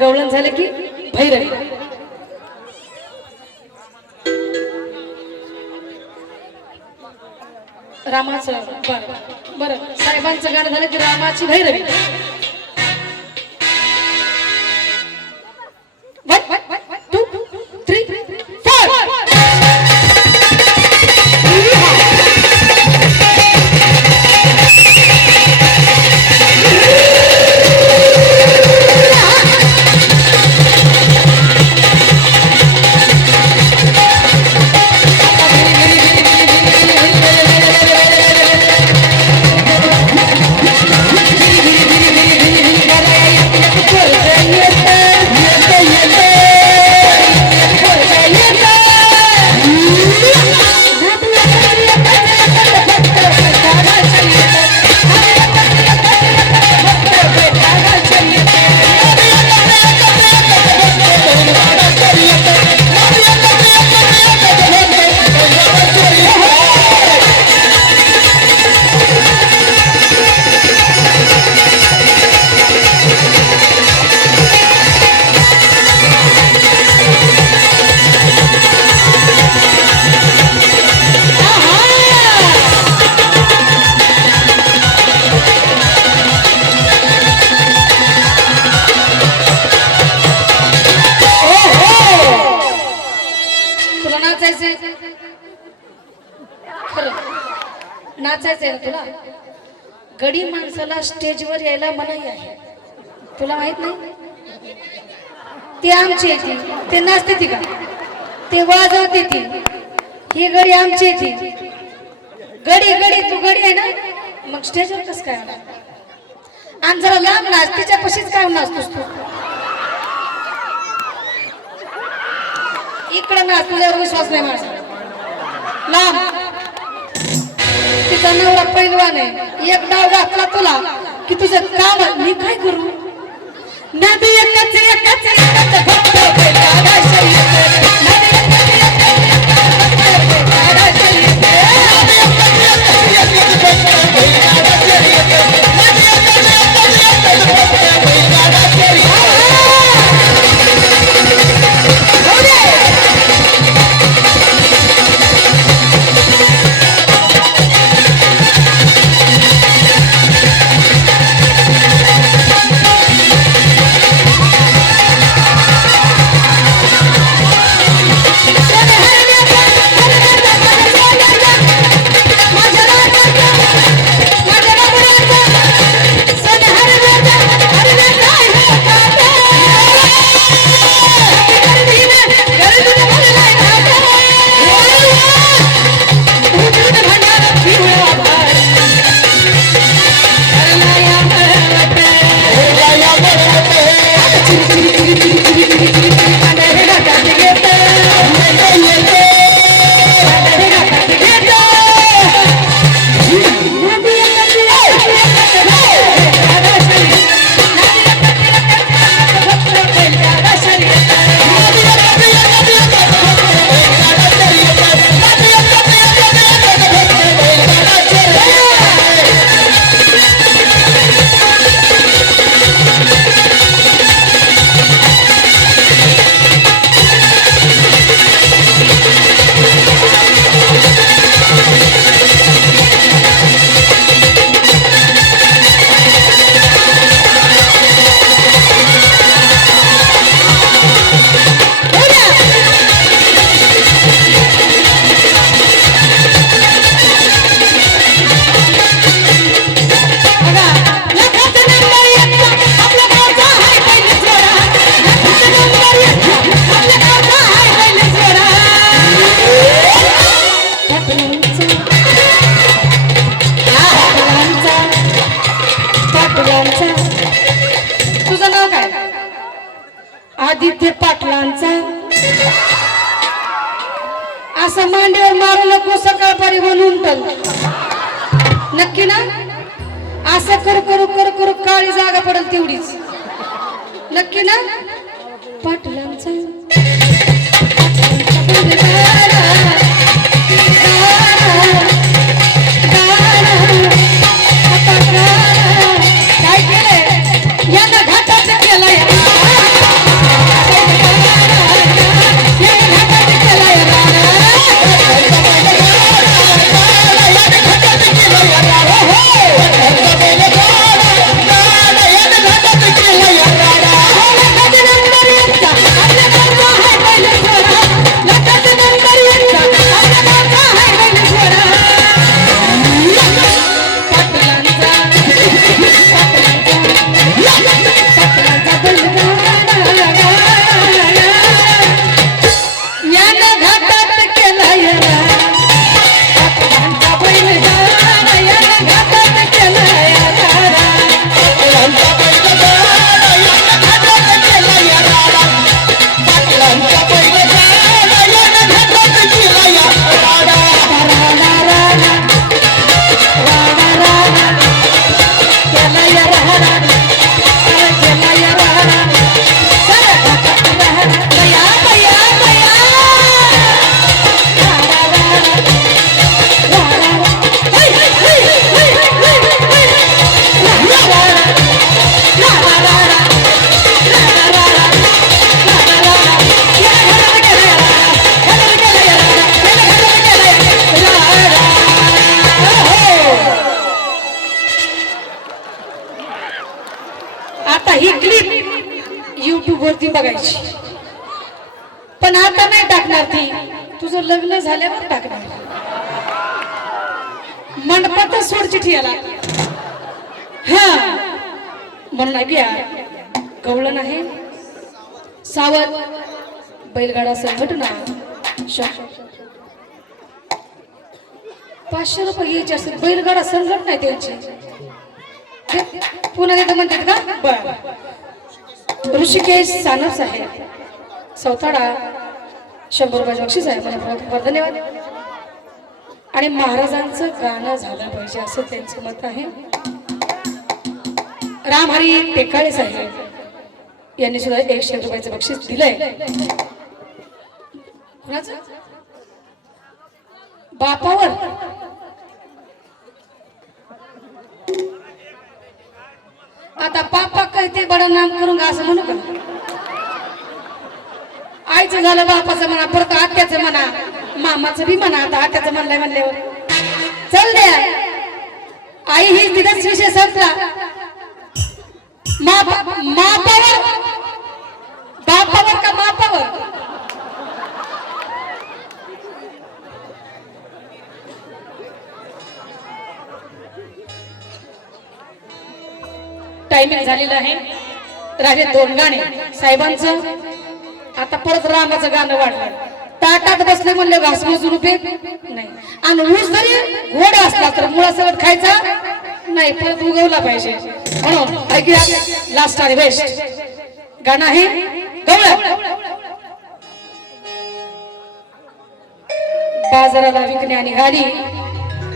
गवळण झालं की भैरवी. रामाचं बरं. बरं. साहेबांचं गाणं झालं की रामाची भैरवी. नाचायचंय? खरं. नाचायचंय ना तुला? गडी माणसाला स्टेजवर यायला मनाई आहे. तुला माहीत नाही? ती आमची येते ते. नाचते ती का? ते वाजवते ती. ही गडी आमची येते गडी गडी तू गडी आहे ना? मग स्टेजवर कसं काय होणार? आणि जरा लांब नाच. तिच्या पशीच काय नाचतोस तू? इकडे ना तुझ्यावर विश्वास नाही माझा लांब. तिचा नवरा पैलवान आहे. एक डाव घातला तुला की तुझं काम मी काय करू? नदी एकच एकच एकच फक्त एकच तुझं नाव काय? आदित्य पाटलांचा. असं मांडीवर मारू नको सकाळपारी म्हणून तर. नक्की ना? असं करू करू करू करू काळी जागा पडेल तेवढीच. नक्की ना? टाकणार ती? तुझं लग्न झाल्यावर टाकणार. मंडपातच सोड चिठी याला. हा. म्हणून ऐकूया गवळण आहे. सावध. बैलगाडा संघटना. पाचशे रुपये घ्यायचे असतील. बैलगाडा संघटना आहे त्यांची. पुन्हा एकदा म्हणतात का? बर. ऋषिकेश सानस आहे सौताडा शंभर रुपयाचे बक्षीस आहे मला धन्यवाद. आणि महाराजांचं गाणं झालं पाहिजे असं त्यांचं मत आहे. रामहरी टेकाळे साहेब यांनी सुद्धा एकशे रुपयाचं बक्षीस दिलंय. कुणाचं? बापावर. आता पापा कहते बड नाम करून असं म्हणू का? आईचं झालं बापाचं म्हणा परत आत्याचं म्हणा. मामाचं बी म्हणा आता आत्याचं म्हणलंय म्हणल्यावर. चल द्या. आई ही तिथंच विषय संपला. मापावर. बापावर का मापावर? टायमिंग झालेलं आहे. राजे दोन गाणे साहेबांचं. परत रामाचं गाणं वाढलं. ताटात बसले म्हणले घास मोजून रुपये? नाही. आणि ऊस जरी गोड असला तर मुळासोबत खायचा नाही परत उगवला पाहिजे. म्हणून ऐकूया लास्ट आणि बेस्ट गाणं आहे गवळण बाजाराला विकणे आणि गाडी